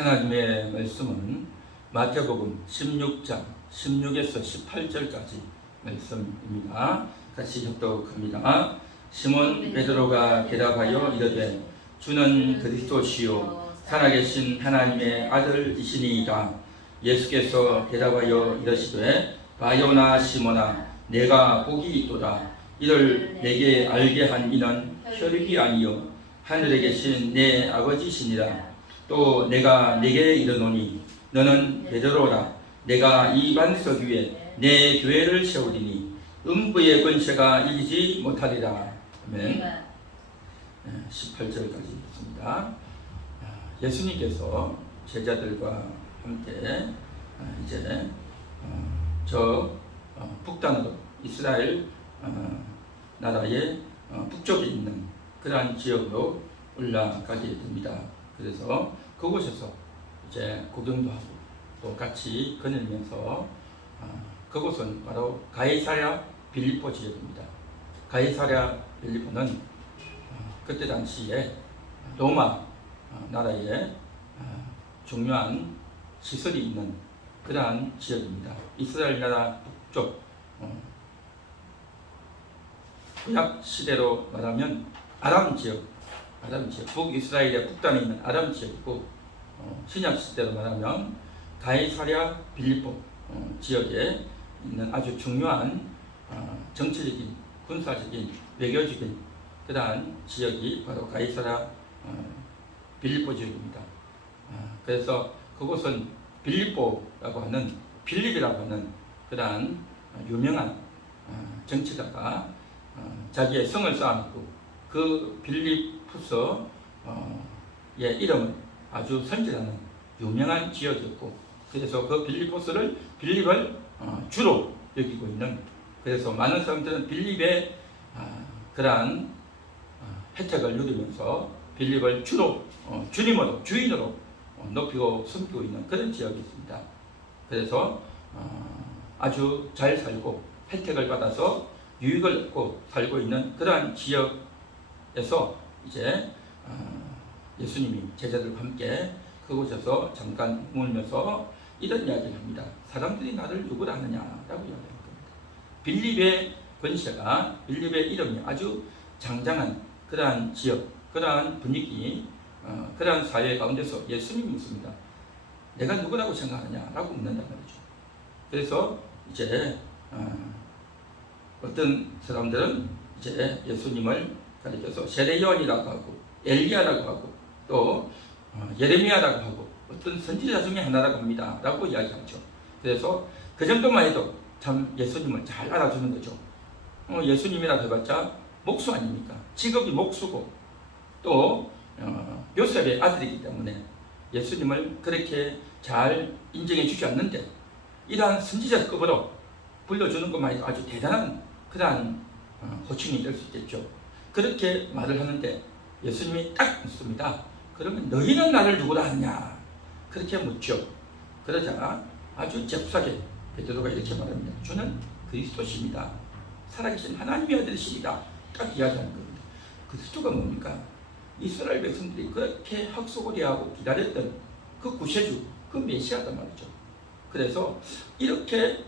하나님의 말씀은 마태복음 16장 16에서 18절까지 말씀입니다. 같이 협독합니다. 시몬 베드로가 대답하여 이르되 주는 그리스도시요 살아계신 하나님의 아들이시니이다. 예수께서 대답하여 이르시되 바요나 시몬아 내가 복이 있도다. 이를 내게 알게 한 이는 혈육이 아니요 하늘에 계신 내 아버지시니라. 또 내가 네게 이르노니 너는 베드로라. 내가 이 반석 위에 내 교회를 세우리니 음부의 권세가 이기지 못하리라. 아멘. 18절까지 있습니다. 예수님께서 제자들과 함께 이제 저 북단으로 이스라엘 나라의 북쪽에 있는 그러한 지역으로 올라가게 됩니다. 그래서 그곳에서 이제 구경도 하고 또 같이 거닐면서 그곳은 바로 가이사랴 빌립보 지역입니다. 가이사랴 빌립보는 그때 당시에 로마 나라의 중요한 시설이 있는 그러한 지역입니다. 이스라엘 나라 북쪽 구약 시대로 말하면 아람 지역, 북이스라엘의 북단에 있는 아람 지역이고 신약 시대로 말하면 가이사랴 빌립보 지역에 있는 아주 중요한 정치적인, 군사적인, 외교적인 그러한 지역이 바로 가이사랴 빌립보 지역입니다. 그래서 그곳은 빌립보라고 하는, 빌립이라고 하는 그러한 유명한 정치가가 자기의 성을 쌓아놓고 그 빌립푸스의 이름은 아주 선진하는 유명한 지역이었고, 그래서 그 빌립을 주로 여기고 있는, 그래서 많은 사람들은 빌립의 그러한 혜택을 누리면서 빌립을 주로 주님으로, 주인으로 높이고 숨기고 있는 그런 지역이 있습니다. 그래서 아주 잘 살고 혜택을 받아서 유익을 얻고 살고 있는 그러한 지역에서 이제 예수님이 제자들과 함께 그곳에서 잠깐 머물면서 이런 이야기를 합니다. 사람들이 나를 누구라 하느냐라고 이야기합니다. 빌립의 권세가, 빌립의 이름이 아주 장장한 그러한 지역, 그러한 분위기, 그러한 사회 가운데서 예수님이 묻습니다. 내가 누구라고 생각하느냐라고 묻는단 말이죠. 그래서 이제 어떤 사람들은 이제 예수님을 가리켜서 세례요한이라고 하고 엘리야라고 하고 또 예레미야라고 하고 어떤 선지자 중에 하나라고 합니다 라고 이야기하죠. 그래서 그 정도만 해도 참 예수님을 잘 알아주는 거죠. 예수님이라고 해봤자 목수 아닙니까? 직업이 목수고 또 요셉의 아들이기 때문에 예수님을 그렇게 잘 인정해 주지 않는데 이러한 선지자급으로 불러주는 것만 해도 아주 대단한 그러한 호칭이 될 수 있겠죠. 그렇게 말을 하는데 예수님이 딱 묻습니다. 그러면 너희는 나를 누구라 하느냐? 그렇게 묻죠. 그러자 아주 잽싸게 베드로가 이렇게 말합니다. 주는 그리스도십니다. 살아계신 하나님의 아들이십니다. 딱 이야기하는 겁니다. 그리스도가 뭡니까? 이스라엘 백성들이 그렇게 학수고대하고 기다렸던 그 구세주, 그 메시아단 말이죠. 그래서 이렇게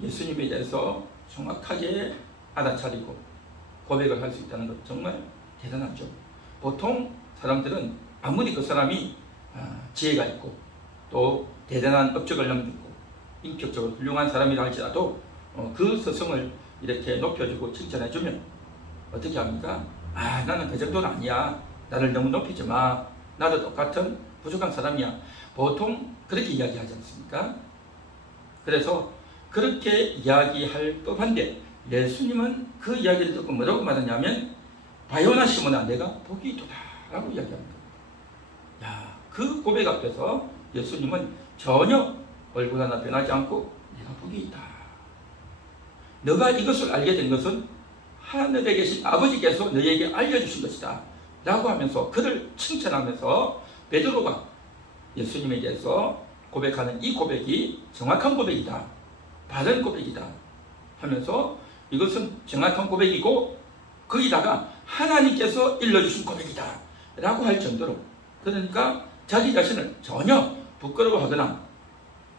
예수님에 대해서 정확하게 알아차리고 고백을 할 수 있다는 것 정말 대단하죠. 보통 사람들은 아무리 그 사람이 지혜가 있고 또 대단한 업적을 남기고 인격적으로 훌륭한 사람이라 할지라도 그 스승을 이렇게 높여주고 칭찬해주면 어떻게 합니까? 나는 그 정도는 아니야. 나를 너무 높이지 마. 나도 똑같은 부족한 사람이야. 보통 그렇게 이야기하지 않습니까? 그래서 그렇게 이야기할 법한데 예수님은 그 이야기를 듣고 뭐라고 말하냐면 바요나 시몬아 내가 복이 있도다 라고 이야기합니다. 그 고백 앞에서 예수님은 전혀 얼굴 하나 변하지 않고 내가 복이 있다. 너가 이것을 알게 된 것은 하늘에 계신 아버지께서 너에게 알려주신 것이다 라고 하면서 그를 칭찬하면서 베드로가 예수님에 대해서 고백하는 이 고백이 정확한 고백이다, 바른 고백이다 하면서 이것은 정확한 고백이고 거기다가 하나님께서 일러주신 고백이다 라고 할 정도로, 그러니까 자기 자신을 전혀 부끄러워하거나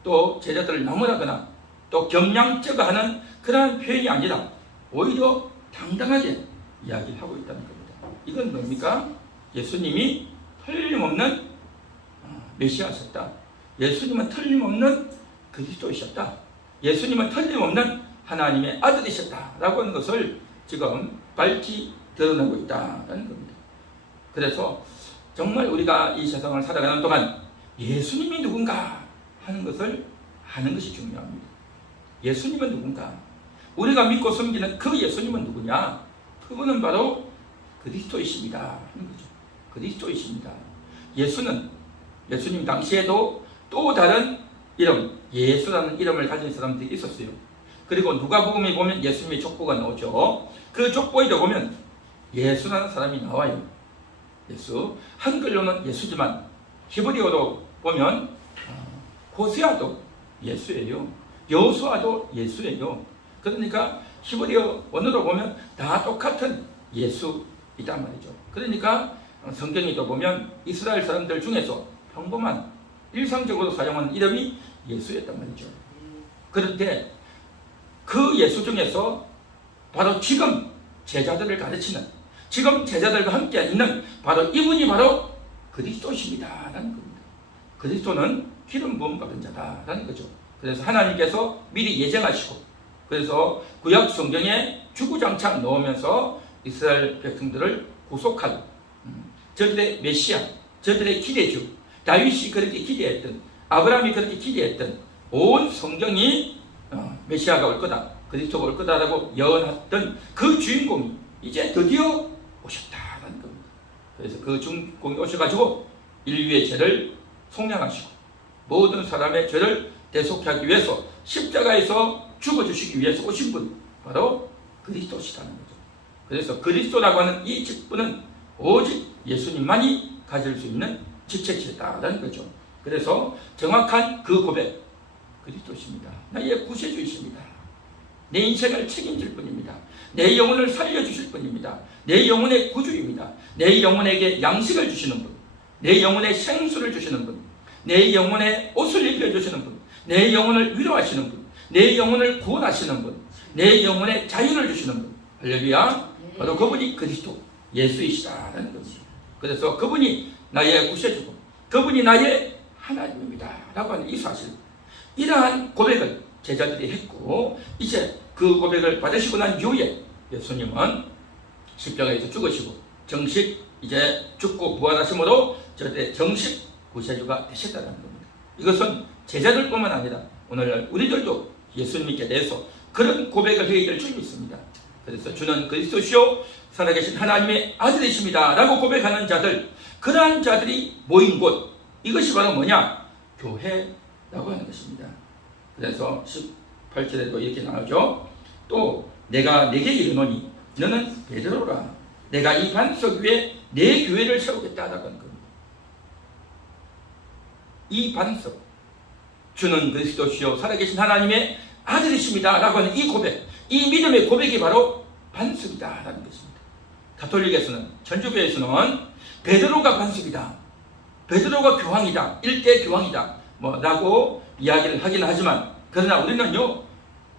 또 제자들을 나무라거나 또 겸양쩍어하는 그러한 표현이 아니라 오히려 당당하게 이야기를 하고 있다는 겁니다. 이건 뭡니까? 예수님이 틀림없는 메시아셨다. 예수님은 틀림없는 그리스도이셨다. 예수님은 틀림없는 하나님의 아들이셨다 라고 하는 것을 지금 밝히 드러내고 있다는 겁니다. 그래서 정말 우리가 이 세상을 살아가는 동안 예수님이 누군가 하는 것을 아는 것이 중요합니다. 예수님은 누군가? 우리가 믿고 섬기는 그 예수님은 누구냐? 그분은 바로 그리스도이십니다 하는 거죠. 그리스도이십니다. 예수님 당시에도 또 다른 이름, 예수라는 이름을 가진 사람들이 있었어요. 그리고 누가복음에 보면 예수님의 족보가 나오죠. 그 족보에도 보면 예수라는 사람이 나와요. 예수. 한글로는 예수지만 히브리어로 보면 호세아도 예수예요. 여호수아도 예수예요. 그러니까 히브리어 원어로 보면 다 똑같은 예수이단 말이죠. 그러니까 성경에도 보면 이스라엘 사람들 중에서 평범한 일상적으로 사용하는 이름이 예수였단 말이죠. 그런데 그 예수 중에서 바로 지금 제자들을 가르치는, 지금 제자들과 함께 있는 바로 이분이 바로 그리스도십니다 라는 겁니다. 그리스도는 기름 부음 받은 자다라는 거죠. 그래서 하나님께서 미리 예정하시고, 그래서 구약 성경에 주구장창 넣으면서 이스라엘 백성들을 구속할 저들의 메시아, 저들의 기대주, 다윗이 그렇게 기대했던, 아브라함이 그렇게 기대했던 온 성경이 메시아가 올 거다, 그리스도가 올 거다라고 예언했던 그 주인공이 이제 드디어 오셨다는 겁니다. 그래서 그 주인공이 오셔가지고 인류의 죄를 속량하시고 모든 사람의 죄를 대속하기 위해서 십자가에서 죽어주시기 위해서 오신 분, 바로 그리스도시라는 거죠. 그래서 그리스도라고 하는 이 직분은 오직 예수님만이 가질 수 있는 직책이다라는 거죠. 그래서 정확한 그 고백, 그리스도십니다. 나의 구세주이십니다. 내 인생을 책임질 분입니다. 내 영혼을 살려주실 분입니다. 내 영혼의 구주입니다. 내 영혼에게 양식을 주시는 분, 내 영혼에 생수를 주시는 분, 내 영혼에 옷을 입혀주시는 분, 내 영혼을 위로하시는 분, 내 영혼을 구원하시는 분, 내 영혼에 자유를 주시는 분, 할렐루야. 바로 그분이 그리스도 예수이시다라는 것이죠. 그래서 그분이 나의 구세주고 그분이 나의 하나님입니다 라고 하는 이 사실, 이러한 고백을 제자들이 했고, 이제 그 고백을 받으시고 난 이후에 예수님은 십자가에서 죽으시고 정식 이제 죽고 부활하심으로 저들의 정식 구세주가 되셨다는 겁니다. 이것은 제자들뿐만 아니라 오늘날 우리들도 예수님께 대해서 그런 고백을 해야 될 줄 믿습니다. 그래서 주는 그리스도시요 살아계신 하나님의 아들이십니다 라고 고백하는 자들, 그러한 자들이 모인 곳, 이것이 바로 뭐냐? 교회라고 하는 것입니다. 그래서 18절에도 이렇게 나오죠. 또 내가 네게 이르노니 너는 베드로라. 내가 이 반석 위에 내 교회를 세우겠다라고 하는 겁니다. 이 반석, 주는 그리스도시요 살아계신 하나님의 아들이십니다 라고 하는 이 고백, 이 믿음의 고백이 바로 반석이다 라는 것입니다. 가톨릭에서는, 천주교에서는 베드로가 반석이다, 베드로가 교황이다, 일대 교황이다 라고 이야기를 하긴 하지만, 그러나 우리는요,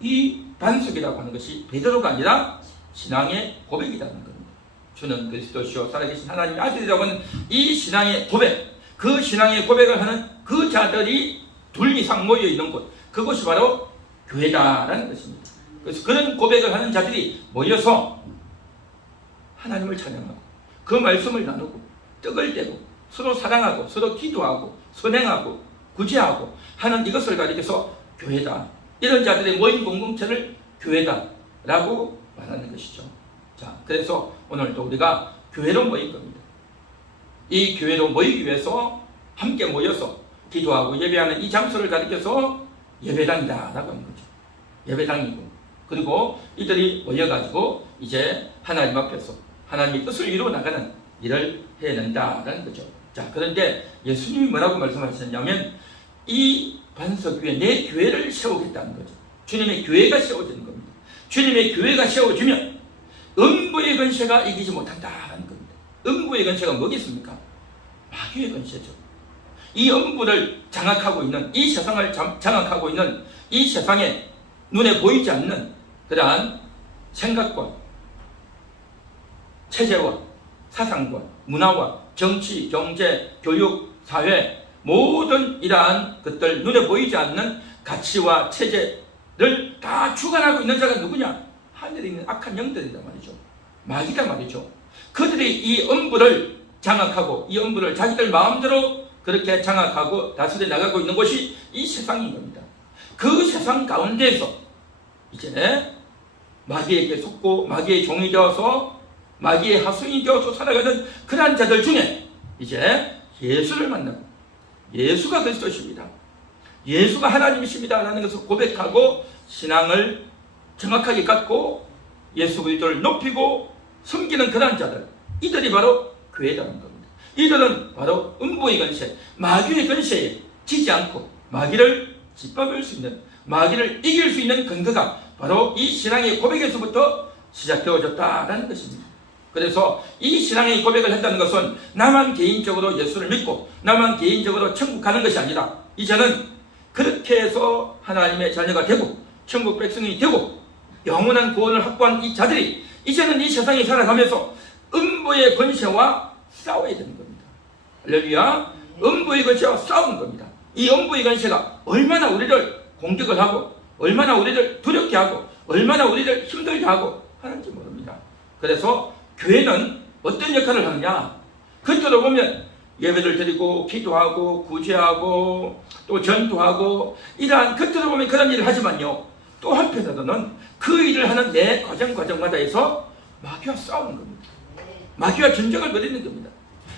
이 반석이라고 하는 것이 베드로가 아니라 신앙의 고백이라는 겁니다. 주는 그리스도시요 살아계신 하나님의 아들이라고 하는 이 신앙의 고백, 그 신앙의 고백을 하는 그 자들이 둘 이상 모여 있는 곳, 그것이 바로 교회다라는 것입니다. 그래서 그런 고백을 하는 자들이 모여서 하나님을 찬양하고 그 말씀을 나누고 떡을 떼고 서로 사랑하고 서로 기도하고 선행하고 구제하고 하는 이것을 가리켜서 교회다, 이런 자들의 모인 공동체를 교회다라고 말하는 것이죠. 자, 그래서 오늘도 우리가 교회로 모인 겁니다. 이 교회로 모이기 위해서 함께 모여서 기도하고 예배하는 이 장소를 가리켜서 예배당이다라고 하는 거죠. 예배당이고, 그리고 이들이 모여가지고 이제 하나님 앞에서 하나님의 뜻을 이루어 나가는 일을 해낸다라는 거죠. 자, 그런데 예수님이 뭐라고 말씀하셨냐면 이 반석 위에 내 교회를 세우겠다는 거죠. 주님의 교회가 세워지는 겁니다. 주님의 교회가 세워지면 음부의 권세가 이기지 못한다는 겁니다. 음부의 권세가 뭐겠습니까? 마귀의 권세죠. 이 음부를 장악하고 있는, 이 세상을 장악하고 있는 이 세상에 눈에 보이지 않는 그러한 생각과 체제와 사상과 문화와 정치, 경제, 교육, 사회 모든 이러한 것들, 눈에 보이지 않는 가치와 체제를 다 주관하고 있는 자가 누구냐? 하늘에 있는 악한 영들이란 말이죠. 마귀다 말이죠. 그들이 이 음부를 장악하고 이 음부를 자기들 마음대로 그렇게 장악하고 다스려 나가고 있는 것이 이 세상인 겁니다. 그 세상 가운데에서 이제 마귀에게 속고 마귀의 종이 되어서 마귀의 하수인이 되어서 살아가는 그러한 자들 중에 이제 예수를 만나고 예수가 그리스도십니다, 예수가 하나님이십니다 라는 것을 고백하고 신앙을 정확하게 갖고 예수 그리스도를 높이고 섬기는 그러한 자들, 이들이 바로 교회라는 겁니다. 이들은 바로 음부의 권세, 마귀의 권세에 지지 않고 마귀를 짓밟을 수 있는, 마귀를 이길 수 있는 근거가 바로 이 신앙의 고백에서부터 시작되어졌다라는 것입니다. 그래서 이 신앙의 고백을 한다는 것은 나만 개인적으로 예수를 믿고 나만 개인적으로 천국 가는 것이 아니라 이제는 그렇게 해서 하나님의 자녀가 되고 천국 백성이 되고 영원한 구원을 확보한 이 자들이 이제는 이 세상에 살아가면서 음부의 권세와 싸워야 되는 겁니다. 할렐루야. 음부의 권세와 싸우는 겁니다. 이 음부의 권세가 얼마나 우리를 공격을 하고 얼마나 우리를 두렵게 하고 얼마나 우리를 힘들게 하고 하는지 모릅니다. 그래서 교회는 어떤 역할을 하느냐? 겉으로 보면 예배를 드리고 기도하고 구제하고 또 전도하고 이러한 겉으로 보면 그런 일을 하지만요, 또 한편으로는 그 일을 하는 내 과정마다에서 마귀와 싸우는 겁니다. 마귀와 전쟁을 벌이는 겁니다.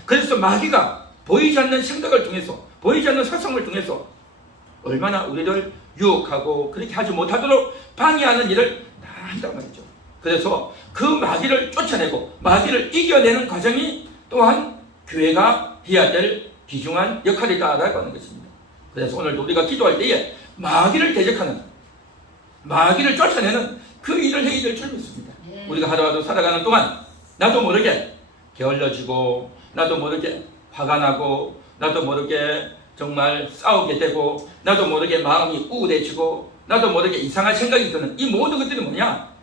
그래서 마귀가 보이지 않는 생각을 통해서 보이지 않는 사상을 통해서 얼마나 우리를 유혹하고 그렇게 하지 못하도록 방해하는 일을 다 한단 말이죠. 그래서 그 마귀를 쫓아내고 마귀를 이겨내는 과정이 또한 교회가 해야 될 귀중한 역할이다라고 하는 것입니다. 그래서 오늘 우리가 기도할 때에 마귀를 대적하는, 마귀를 쫓아내는 그 일을 해야 될 줄 믿습니다. 우리가 하루하루 살아가는 동안 나도 모르게 게을러지고 나도 모르게 화가 나고 나도 모르게 정말 싸우게 되고 나도 모르게 마음이 우울해지고 나도 모르게 이상한 생각이 드는 이 모든 것들이 뭐냐?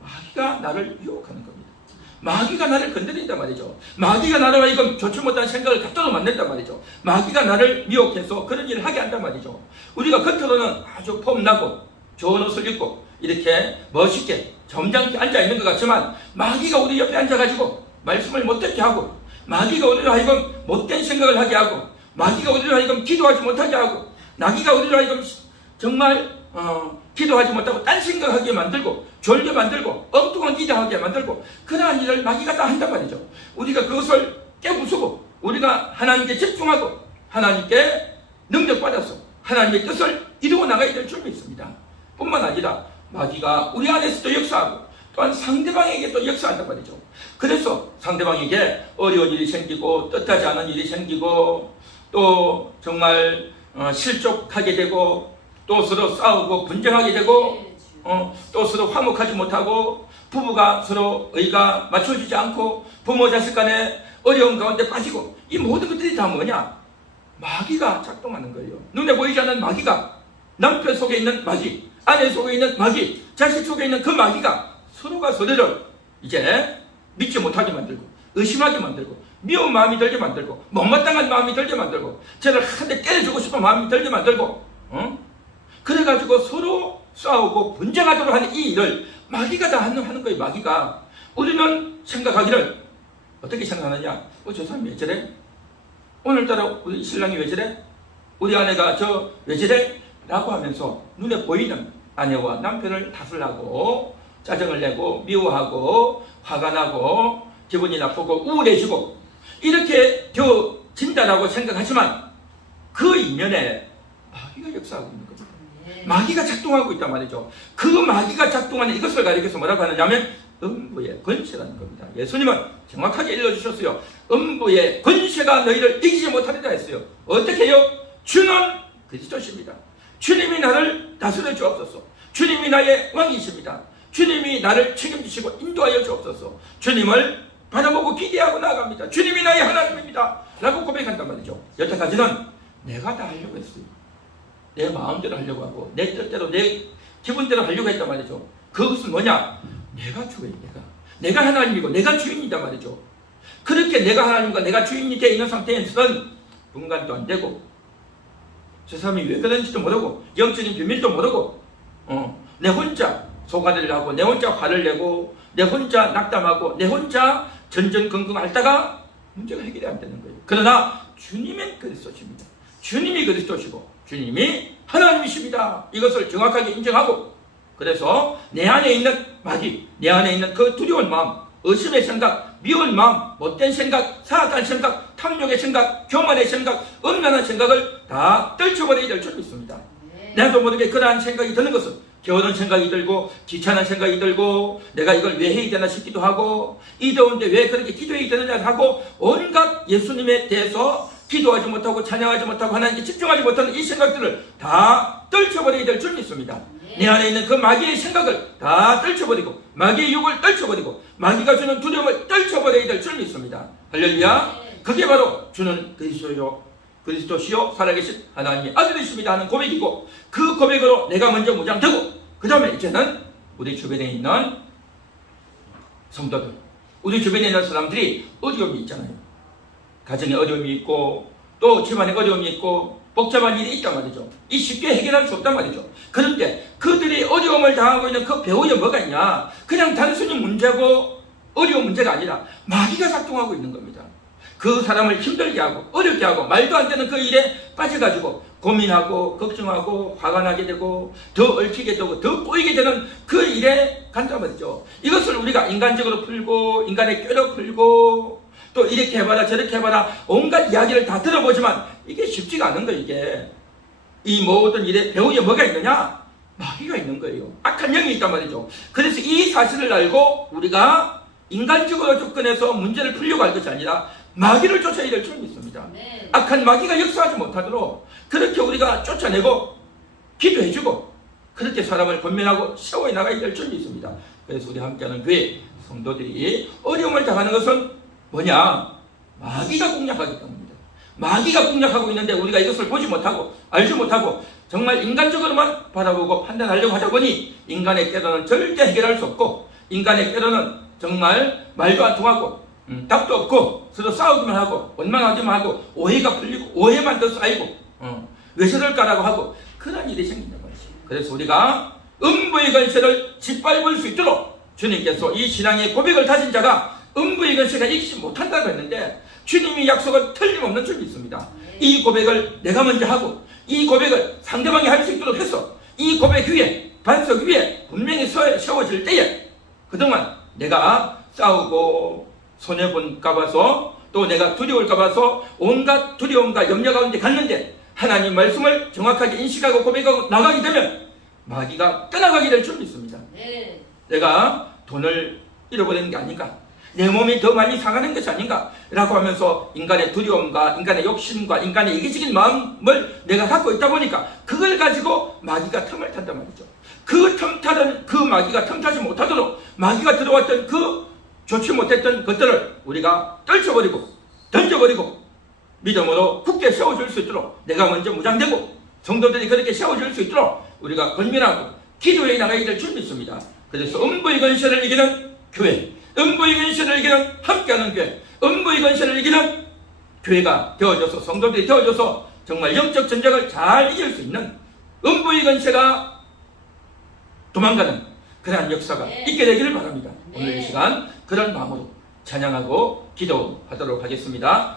마귀가 나를 유혹하는 겁니다. 마귀가 나를 건드린단 말이죠. 마귀가 나를 하여금 좋지 못한 생각을 갖도록 만든단 말이죠. 마귀가 나를 미혹해서 그런 일을 하게 한단 말이죠. 우리가 겉으로는 아주 폼나고 좋은 옷을 입고 이렇게 멋있게 점잖게 앉아있는 것 같지만 마귀가 우리 옆에 앉아가지고 말씀을 못 듣게 하고 마귀가 우리를 하여금 못된 생각을 하게 하고 마귀가 우리를 하여금 기도하지 못하게 하고 마귀가 우리를 하여금 정말 기도하지 못하고 딴 생각하게 만들고 졸게 만들고 엉뚱한 기대하게 만들고 그러한 일을 마귀가 다 한단 말이죠. 우리가 그것을 깨부수고 우리가 하나님께 집중하고 하나님께 능력받아서 하나님의 뜻을 이루어 나가야 될 줄 믿습니다. 뿐만 아니라 마귀가 우리 안에서도 역사하고 또한 상대방에게 또 역사한단 말이죠. 그래서 상대방에게 어려운 일이 생기고 뜻하지 않은 일이 생기고 또 정말 실족하게 되고 또 서로 싸우고 분쟁하게 되고 또 서로 화목하지 못하고 부부가 서로 의가 맞춰지지 않고 부모 자식 간에 어려운 가운데 빠지고 이 모든 것들이 다 뭐냐? 마귀가 작동하는 거예요. 눈에 보이지 않는 마귀가, 남편 속에 있는 마귀, 아내 속에 있는 마귀, 자식 속에 있는 그 마귀가 서로가 서로를 이제 믿지 못하게 만들고 의심하게 만들고 미운 마음이 들게 만들고 못마땅한 마음이 들게 만들고 저를 한 대 때려주고 싶은 마음이 들게 만들고 그래가지고 서로 싸우고 분쟁하도록 하는 이 일을 마귀가 다 하는 거예요. 마귀가. 우리는 생각하기를 어떻게 생각하느냐? 저 사람 왜 저래? 오늘따라 우리 신랑이 왜 저래? 우리 아내가 저 왜 저래? 라고 하면서 눈에 보이는 아내와 남편을 탓을하고 짜증을 내고 미워하고 화가 나고 기분이 나쁘고 우울해지고 이렇게 되어진다라고 생각하지만 그 이면에 마귀가 역사하고 있는 겁니다. 마귀가 작동하고 있단 말이죠. 그 마귀가 작동하는 이것을 가리켜서 뭐라고 하느냐면 음부의 권세라는 겁니다. 예수님은 정확하게 일러주셨어요. 음부의 권세가 너희를 이기지 못하리라 했어요. 어떻게 해요? 주는 그리스도십니다. 주님이 나를 다스려 주옵소서. 주님이 나의 왕이십니다. 주님이 나를 책임지시고 인도하여 주옵소서. 주님을 바라보고 기대하고 나아갑니다. 주님이 나의 하나님입니다 라고 고백한단 말이죠. 여태까지는 내가 다 하려고 했어요. 내 마음대로 하려고 하고 내 뜻대로 내 기분대로 하려고 했단 말이죠. 그것은 뭐냐? 내가 주인, 내가 하나님이고 내가 주인이다 말이죠. 그렇게 내가 하나님과 내가 주인이 되어 있는 상태에서는 분간도 안 되고 저 사람이 왜 그런지도 모르고 영적인 비밀도 모르고 내 혼자 소가리를 하고 내 혼자 화를 내고 내 혼자 낙담하고 내 혼자 전전긍긍하다가 문제가 해결이 안 되는 거예요. 그러나 주님은 그리스도십니다. 주님이 그리스도시고 주님이 하나님이십니다. 이것을 정확하게 인정하고 그래서 내 안에 있는 마귀, 내 안에 있는 그 두려운 마음, 의심의 생각, 미운 마음, 못된 생각, 사악한 생각, 탐욕의 생각, 교만의 생각, 음란한 생각을 다 떨쳐버려야 될 줄 믿습니다. 나도 모르게 그러한 생각이 드는 것은 게으른 생각이 들고 귀찮은 생각이 들고 내가 이걸 왜 해야 되나 싶기도 하고 이 더운데 왜 그렇게 기도해야 되느냐 하고 온갖 예수님에 대해서 기도하지 못하고 찬양하지 못하고 하나님께 집중하지 못하는 이 생각들을 다 떨쳐버려야 될 줄 믿습니다. 내 안에 있는 그 마귀의 생각을 다 떨쳐버리고 마귀의 욕을 떨쳐버리고 마귀가 주는 두려움을 떨쳐버려야 될 줄 믿습니다. 할렐루야. 그게 바로 주는 그리스도시요 살아계신 하나님의 아들이십니다 하는 고백이고 그 고백으로 내가 먼저 무장되고 그 다음에 이제는 우리 주변에 있는 성도들, 우리 주변에 있는 사람들이 어려움이 있잖아요. 가정에 어려움이 있고 또 집안에 어려움이 있고 복잡한 일이 있단 말이죠. 이 쉽게 해결할 수 없단 말이죠. 그런데 그들이 어려움을 당하고 있는 그 배후에 뭐가 있냐? 그냥 단순히 문제고 어려운 문제가 아니라 마귀가 작동하고 있는 겁니다. 그 사람을 힘들게 하고 어렵게 하고 말도 안 되는 그 일에 빠져가지고 고민하고 걱정하고 화가 나게 되고 더 얽히게 되고 더 꼬이게 되는 그 일에 간단 말이죠. 이것을 우리가 인간적으로 풀고 인간의 꾀로 풀고 또 이렇게 해봐라 저렇게 해봐라 온갖 이야기를 다 들어보지만 이게 쉽지가 않은 거예요. 이게 이 모든 일에 배후에 뭐가 있느냐? 마귀가 있는 거예요. 악한 영이 있단 말이죠. 그래서 이 사실을 알고 우리가 인간적으로 접근해서 문제를 풀려고 할 것이 아니라 마귀를 쫓아야 될 줄 믿습니다. 네. 악한 마귀가 역사하지 못하도록 그렇게 우리가 쫓아내고 기도해주고 그렇게 사람을 권면하고 세워야 나가야 될 줄 믿습니다. 그래서 우리 함께하는 교회 성도들이 어려움을 당하는 것은 뭐냐? 마귀가 공략하기 때문입니다. 마귀가 공략하고 있는데 우리가 이것을 보지 못하고 알지 못하고 정말 인간적으로만 바라보고 판단하려고 하다 보니 인간의 깨로는 절대 해결할 수 없고 인간의 깨로는 정말 말도 안 통하고 답도 없고 서로 싸우기만 하고 원망하기만 하고 오해가 풀리고 오해만 더 쌓이고 왜 저럴까라고 하고 그런 일이 생긴단 말이죠. 그래서 우리가 음부의 권세를 짓밟을 수 있도록 주님께서 이 신앙의 고백을 다진 자가 음부의 권세가 이기지 못한다고 했는데 주님이 약속은 틀림없는 줄 믿습니다. 이 고백을 내가 먼저 하고 이 고백을 상대방이 할 수 있도록 해서 이 고백 위에 반석 위에 분명히 세워질 때에 그동안 내가 싸우고 손해볼까 봐서 또 내가 두려울까 봐서 온갖 두려움과 염려 가운데 갔는데 하나님 말씀을 정확하게 인식하고 고백하고 나가게 되면 마귀가 떠나가게 될 줄 믿습니다. 네. 내가 돈을 잃어버리는 게 아닌가, 내 몸이 더 많이 상하는 것이 아닌가 라고 하면서 인간의 두려움과 인간의 욕심과 인간의 이기적인 마음을 내가 갖고 있다 보니까 그걸 가지고 마귀가 틈을 탄단 말이죠. 그 틈타던 그 마귀가 틈타지 못하도록 마귀가 들어왔던 그 좋지 못했던 것들을 우리가 떨쳐버리고 던져버리고 믿음으로 굳게 세워줄 수 있도록 내가 먼저 무장되고 성도들이 그렇게 세워줄 수 있도록 우리가 권면하고 기도해 나가야 될 줄 믿습니다. 그래서 음부의 권세를 이기는 교회, 음부의 권세를 이기는 함께하는 교회, 음부의 권세를 이기는 교회가 되어줘서 성도들이 되어줘서 정말 영적 전쟁을 잘 이길 수 있는 음부의 권세가 도망가는 그러한 역사가 있게 되기를 바랍니다. 오늘 이 시간 그런 마음으로 찬양하고 기도하도록 하겠습니다.